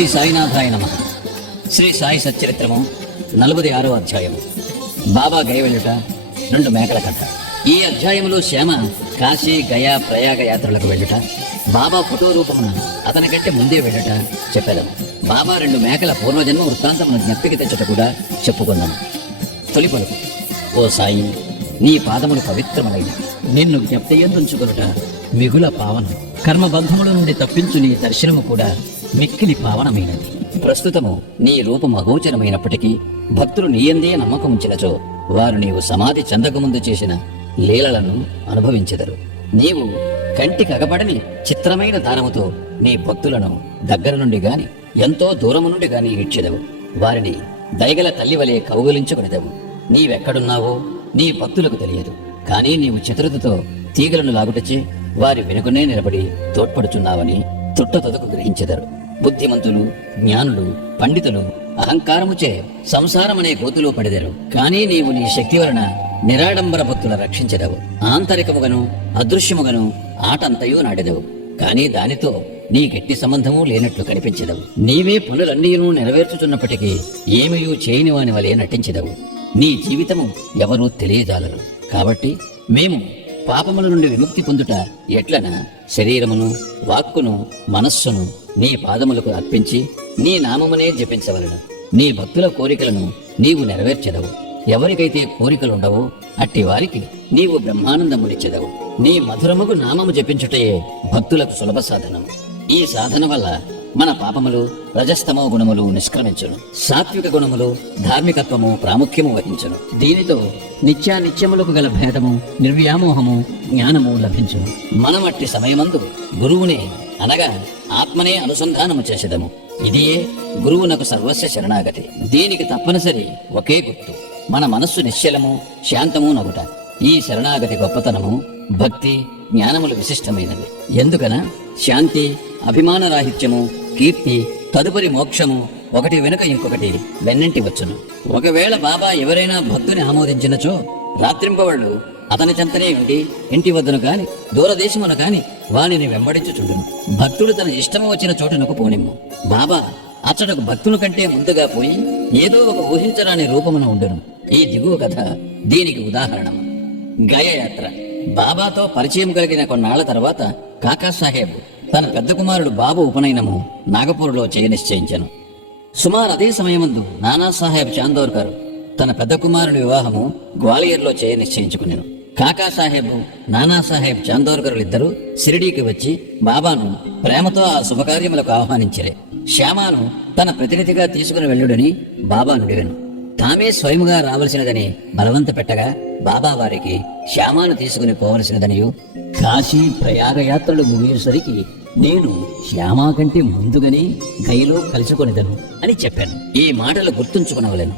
శ్రీ సాయినాథాయ నమ. శ్రీ సాయి సచ్చరిత్రము నలభై ఆరో అధ్యాయము. బాబా గయవెళ్ళుట రెండు మేకల కట్ట. ఈ అధ్యాయములో శ్యామ కాశీ గయా ప్రయాగ యాత్రలకు వెళ్ళుట బాబా ఫోటో రూపమున అతని కంటే ముందే వెళ్ళుట చెప్పేదము. బాబా రెండు మేకల పూర్వజన్మ వృత్తాంతమును జ్ఞప్తికి తెచ్చుట కూడా చెప్పుకున్నాను తొలి పలుకు ఓ సాయి నీ పాదములు పవిత్రములైన నిన్ను జ్ఞప్తియందుంచుకొనుట మిగుల పావనం. కర్మబంధముల నుండి తప్పించు నీ దర్శనము కూడా మిక్కిలి పావనమైనది. ప్రస్తుతము నీ రూపం అగోచరమైనప్పటికీ భక్తులు నీయందే నమ్మకం ఉంచినచో వారు నీవు సమాధి చెందకముందు చేసిన లీలలను అనుభవించెదరు. నీవు కంటికి అగపడని చిత్రమైన దానముతో నీ భక్తులను దగ్గర నుండి గాని ఎంతో దూరము నుండి గాని ఈడ్చెదవు. వారిని దయగల తల్లి వలె కౌగులించుకునేదవు నీవెక్కడున్నావో నీ భక్తులకు తెలియదు. కానీ నీవు చతురతతో తీగలను లాగుటచే వారి వెనుకనే నిలబడి తోడ్పడుచున్నావని తుట్టతొదకు గ్రహించెదరు. బుద్ధిమంతులు జ్ఞానులు పండితులు అహంకారముచే సంసారమనే గోతులో పడిదరు. కానీ నీవు నీ శక్తి వలన నిరాడంబర భక్తుల రక్షించదవు. ఆంతరికముగను అదృశ్యముగను ఆటంతయు నాడెదవు. కానీ దానితో నీ గట్టి సంబంధము లేనట్లు కనిపించదవు. నీవే పనులన్నీను నెరవేర్చుచున్నప్పటికీ ఏమయూ చేయని వాని వలె నటించదవు. నీ జీవితము ఎవరూ తెలియజాలరు. కాబట్టి మేము పాపముల నుండి విముక్తి పొందుట ఎట్లన? శరీరమును వాక్కును మనస్సును నీ పాదములకు అర్పించి నీ నామమునే జపించవలను. నీ భక్తుల కోరికలను నీవు నెరవేర్చెదవు. ఎవరికైతే కోరికలుండవో అట్టి వారికి నీవు బ్రహ్మానందమునిచ్చెదవు నీ మధురముకు నామము జపించుటయే భక్తులకు సులభ సాధనము ఈ సాధన వల్ల మన పాపములు రజస్తమో గుణములు నిష్క్రమించును. సాత్విక గుణములు ధార్మికత్వము ప్రాముఖ్యము వహించును. దీనితో నిత్యానిత్యములకు గల భేదము నిర్వ్యామోహము జ్ఞానము లభించును. మనమట్టి సమయమందు గురువునే అనగా ఆత్మనే అనుసంధానము చేసేదము. ఇదియే గురువునకు సర్వస్వ శరణాగతి. దీనికి తప్పనిసరి ఒకే గుర్తు. మన మనస్సు నిశ్చలము శాంతము నగుట. ఈ శరణాగతి గొప్పతనము భక్తి జ్ఞానములు విశిష్టమైనవి. ఎందుకన? శాంతి అభిమానరాహిత్యము కీర్తి తదుపరి మోక్షము ఒకటి వెనుక ఇంకొకటి వెన్నంటి వచ్చును. ఒకవేళ బాబా ఎవరైనా భక్తుని ఆమోదించినచో రాత్రింపవాళ్ళు అతని చెంతనే ఉండి ఇంటి వద్దను కాని దూరదేశమును కాని వానిని వెంబడించుచుండును భక్తుడు తన ఇష్టము వచ్చిన చోటునకు పోనిమ్ము. బాబా అచ్చటకు భక్తుల కంటే ముందుగా పోయి ఏదో ఒక ఊహించరాని రూపమున ఉండను. ఈ దిగువ కథ దీనికి ఉదాహరణ. గయయాత్ర. బాబాతో పరిచయం కలిగిన కొన్నాళ్ళ తర్వాత కాకా సాహెబ్ తన పెద్ద కుమారుడు బాబు ఉపనయనము నాగపూర్లో చేయ నిశ్చయించను. సుమారు అదే సమయమందు నానాసాహెబ్ చాందోర్కర్ తన పెద్ద కుమారుని వివాహము గ్వాలియర్లో చేయ నిశ్చయించుకునేను. కాకాసాహెబ్ నానాసాహెబ్ చాందోర్కర్లు ఇద్దరు షిరిడీకి వచ్చి బాబాను ప్రేమతో ఆ శుభకార్యములకు ఆహ్వానించరే. శ్యామాను తన ప్రతినిధిగా తీసుకుని వెళ్ళుడని బాబా నుడివెను తామే స్వయముగా రావలసినదని బలవంత పెట్టగా బాబా వారికి శ్యామాను తీసుకుని పోవలసినదనియు కాశీ ప్రయాగయాత్రలు ముగిసరికి నేను శ్యామా కంటే ముందుగానే గైలో కలుసుకొనిదను అని చెప్పాను. ఈ మాటలు గుర్తుంచుకునవలను.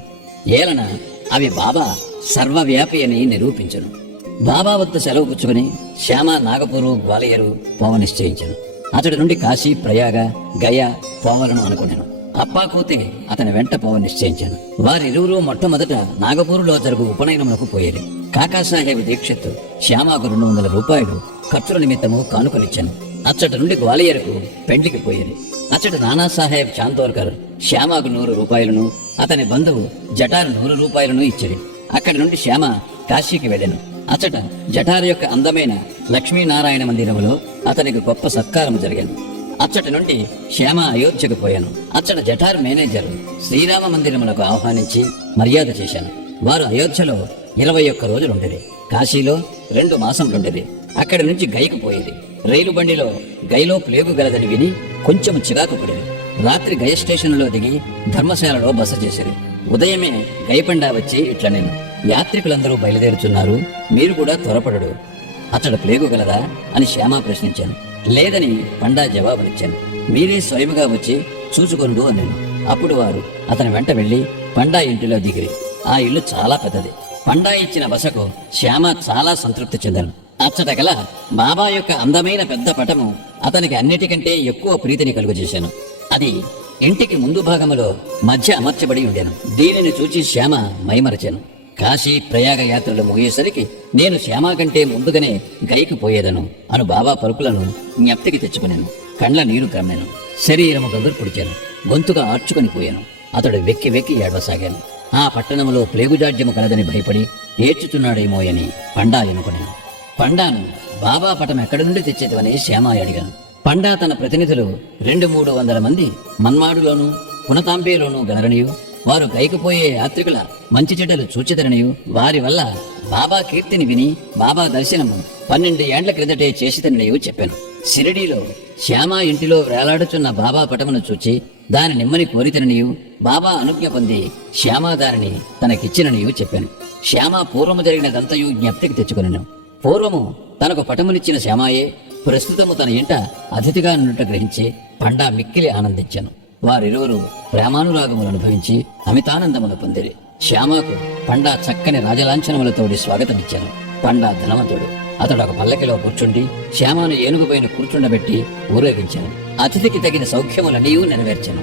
ఏలన అవి బాబా సర్వవ్యాపి అని నిరూపించను. బాబా వద్ద సెలవు పుచ్చుకుని శ్యామ నాగపూరు గ్వాలియరు పోవ నిశ్చయించాను. అతడి నుండి కాశీ ప్రయాగ గయ పోవలను అనుకున్నాను. అప్పా కూతి అతని వెంట పోవ నిశ్చయించాను. వారిరువురు మొట్టమొదట నాగపూరులో జరుగు ఉపనయనములకు పోయేది. కాకాసాహెబ్ దీక్షిత్ శ్యామాకు రెండు వందల రూపాయలు ఖర్చుల నిమిత్తము కానుకలిచ్చాను అచ్చటి నుండి గ్వాలియర్కు పెండ్లికి పోయేది. అచ్చటి నానాసాహెబ్ చాందోర్కర్ శ్యామాకు నూరు రూపాయలను అతని బంధువు జటార్ నూరు రూపాయలను ఇచ్చేది. అక్కడి నుండి శ్యామ కాశీకి వెళ్ళాను. అచ్చట జటార్ యొక్క అందమైన లక్ష్మీనారాయణ మందిరములో అతనికి గొప్ప సత్కారం జరిగాను. అచ్చటి నుండి శ్యామ అయోధ్యకు పోయాను. అచ్చట జఠార్ మేనేజర్ శ్రీరామ మందిరములకు ఆహ్వానించి మర్యాద చేశాను. వారు అయోధ్యలో ఇరవై ఒక్క రోజులుండేది. కాశీలో రెండు మాసములుండేది. అక్కడి నుంచి గైకు పోయేది. రైలు బండిలో గైలో ప్లేగు గలదని విని కొంచెం చిరాకు పడేది. రాత్రి గయ స్టేషన్లో దిగి ధర్మశాలలో బస చేసేది. ఉదయమే గైపండా వచ్చి ఇట్లా నేను యాత్రికులందరూ బయలుదేరుచున్నారు. మీరు కూడా త్వరపడడు. అతడు ప్లేగు గలదా అని శ్యామ ప్రశ్నించాను. లేదని పండా జవాబునిచ్చాను. మీరే స్వయముగా వచ్చి చూసుకొనుడు అన్నాను. అప్పుడు వారు అతని వెంట వెళ్ళి పండా ఇంటిలో దిగిరి. ఆ ఇల్లు చాలా పెద్దది. పండా ఇచ్చిన బసకు శ్యామ చాలా సంతృప్తి చెందాను. అచ్చట గల బాబా యొక్క అందమైన పెద్ద పటము అతనికి అన్నిటికంటే ఎక్కువ ప్రీతిని కలుగజేశాను. అది ఇంటికి ముందు భాగములో మధ్య అమర్చబడి ఉండేను. దీనిని చూచి శ్యామ మైమరచాను. కాశీ ప్రయాగ యాత్రలు ముగియేసరికి నేను శ్యామ కంటే ముందుగానే గైకి పోయేదను. అను బాబా పలుకులను జ్ఞప్తికి తెచ్చుకునేను. కండ్ల నీరు కమ్మాను. శరీరము గగురు పుడిచాను. గొంతుగా ఆర్చుకొని పోయాను. అతడు వెక్కి వెక్కి ఏడవసాగాను. ఆ పట్టణంలో ప్లేగుజాడ్యము కలదని భయపడి ఏడ్చుచున్నాడేమోయని పండా ఎనుకున్నాను పండాను బాబా పటం ఎక్కడి నుండి తెచ్చేదివని శ్యామా అడిగాను. పండా తన ప్రతినిధులు రెండు మూడు వందల మంది మన్మాడులోను పునతాంబేలోను గనరనియు వారు గైకపోయే యాత్రికుల మంచి చెడ్డలు చూచిదరనియు. వారి వల్ల బాబా కీర్తిని విని బాబా దర్శనము పన్నెండు ఏండ్ల క్రిందటే చేసిదనియు చెప్పాను. షిరిడీలో శ్యామ ఇంటిలో వేలాడుచున్న బాబా పటమును చూచి దాని నిమ్మని కోరితననియు బాబా అనుజ్ఞ పొంది శ్యామ దానిని తనకిచ్చిననియు చెప్పాను. శ్యామ పూర్వము జరిగినదంతయు జ్ఞప్తికి తెచ్చుకొనెను. పూర్వము తనకు పటమునిచ్చిన శ్యామాయే ప్రస్తుతము తన ఇంట అతిథిగా నుండి గ్రహించి పండా మిక్కిలి ఆనందించాను. వారిరువురు ప్రేమానురాగములు అనుభవించి అమితానందమును పొందిరి. శ్యామకు పండా చక్కని రాజలాంఛనములతోడి స్వాగతమిచ్చాను. పండా ధనవంతుడు. అతడు ఒక పల్లకిలో కూర్చుండి శ్యామను ఏనుగుపైన కూర్చుండబెట్టి ఊరేగించాను. అతిథికి తగిన సౌఖ్యములన్నీ నెరవేర్చాను.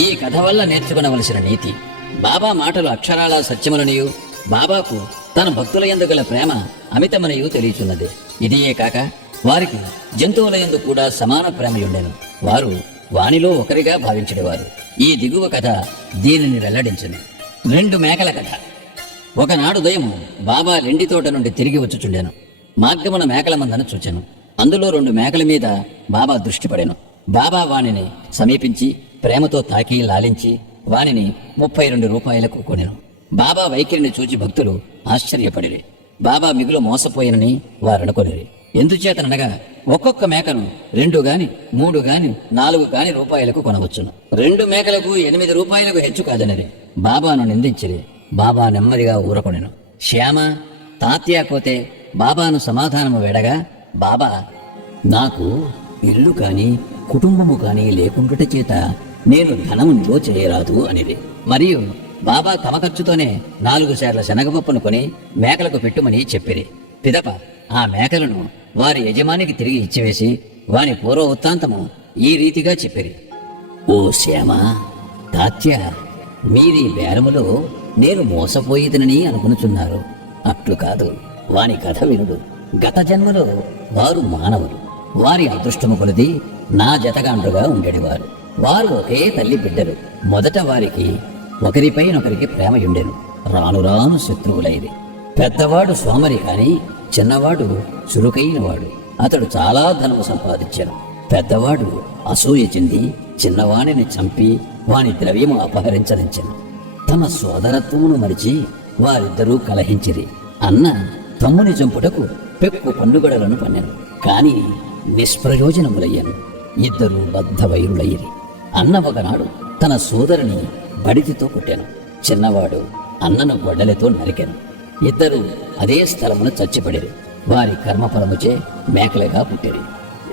ఈ కథ వల్ల నేర్చుకునవలసిన నీతి బాబా మాటలు అక్షరాల సత్యములనియు బాబాకు తన భక్తుల యందు గల ప్రేమ అమితమనియు తెలియచున్నది. ఇదియే కాక వారికి జంతువుల యందు కూడా సమాన ప్రేమయుండెను వారు వానిలో ఒకరిగా భావించేవారు ఈ దిగువ కథ దీనిని వెల్లడించను. రెండు మేకల కథ. ఒకనాడు ఉదయం బాబా రెండి తోట నుండి తిరిగి వచ్చుచుండెను మార్గమున మేకల మందను చూచాను. అందులో రెండు మేకల మీద బాబా దృష్టిపడెను బాబా వానిని సమీపించి ప్రేమతో తాకి లాలించి వానిని ముప్పై రెండు రూపాయలకు కొనెను. బాబా వైఖరిని చూచి భక్తులు ఆశ్చర్యపడిరి. బాబా మిగులు మోసపోయినని వారనుకొనిరి ఎందుచేతననగా ఒక్కొక్క మేకను రెండు గాని మూడు గాని నాలుగు గాని రూపాయలకు కొనవచ్చును. రెండు మేకలకు ఎనిమిది రూపాయలకు హెచ్చు కాదనిరి. బాబాను నిందించిరి. బాబా నెమ్మదిగా ఊరకొనెను. శ్యామ తాత్యా కోతే బాబాను సమాధానము వేడగా బాబా నాకు ఇల్లు కాని కుటుంబము కాని లేకుండుట చేత నేను ధనము నిలువ చేయరాదు అనేది మరియు బాబా తమ ఖర్చుతోనే నాలుగు సార్ల శనగపప్పును కొని మేకలకు పెట్టుమని చెప్పిరి. పిదప ఆ మేకలను వారి యజమానికి తిరిగి ఇచ్చివేసి వాని పూర్వ వృత్తాంతము ఈ రీతిగా చెప్పిరి. ఓ శ్యామ తాత్య మీరీ బేరములో నేను మోసపోయేదనని అనుకునుచున్నారు. అట్లు కాదు వాని కథ వినుడు. గత జన్మలో వారు మానవులు. వారి అదృష్టము కొలది నా జతగాండ్రుగా ఉండేవారు. వారు ఒకే తల్లి బిడ్డలు. మొదట వారికి ఒకరిపైనొకరికి ప్రేమయుండెను. రాను రాను శత్రువులైది పెద్దవాడు సోమరి కానీ చిన్నవాడు చురుకైనవాడు. అతడు చాలా ధనము సంపాదించాడు. పెద్దవాడు అసూయ చెంది చిన్నవాణిని చంపి వాని ద్రవ్యము అపహరించరించెను తమ సోదరత్వమును మరిచి వారిద్దరూ కలహించిరి. అన్న తమ్ముని చంపుటకు పెక్కు పండుగడలను పన్నెను. కాని నిష్ప్రయోజనములయ్యను. ఇద్దరు బద్ధ వైరులయ్యిరి అన్న ఒకనాడు తన సోదరుని బడితితో కొట్టాను. చిన్నవాడు అన్నను గొడ్డలితో నరికాను. ఇద్దరు అదే స్థలమున చచ్చిపడిరి. వారి కర్మఫలముచే మేకలుగా పుట్టిరి.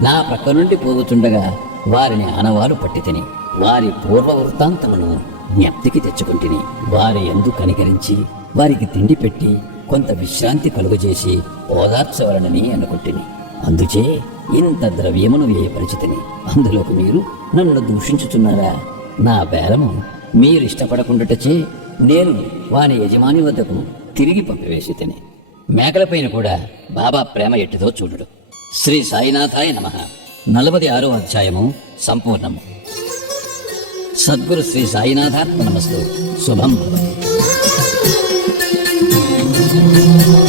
నా పక్క నుండి పోగుచుండగా వారిని ఆనవాలు పట్టి తిని వారి పూర్వ వృత్తాంతమును జ్ఞప్తికి తెచ్చుకుంటుని. వారి ఎందు కనికరించి వారికి తిండి పెట్టి కొంత విశ్రాంతి కలుగజేసి ఓదార్చవలనని అనుకుంటుని. అందుచే ఇంత ద్రవ్యమును వ్యయపరిచితిని. అందులోకి మీరు నన్ను దూషించుచున్నారా? నా బేరము మీరు ఇష్టపడకుండాటచే నేను వాని యజమాని వద్దకు తిరిగి పంపివేసి తిని మేకలపైన కూడా బాబా ప్రేమ ఎట్టిదో చూడు శ్రీ సాయినాథాయ నమ. నలభై ఆరో అధ్యాయము సంపూర్ణము. సద్గురు శ్రీ సాయినాథాత్మ నమస్తు. శుభం భవతు.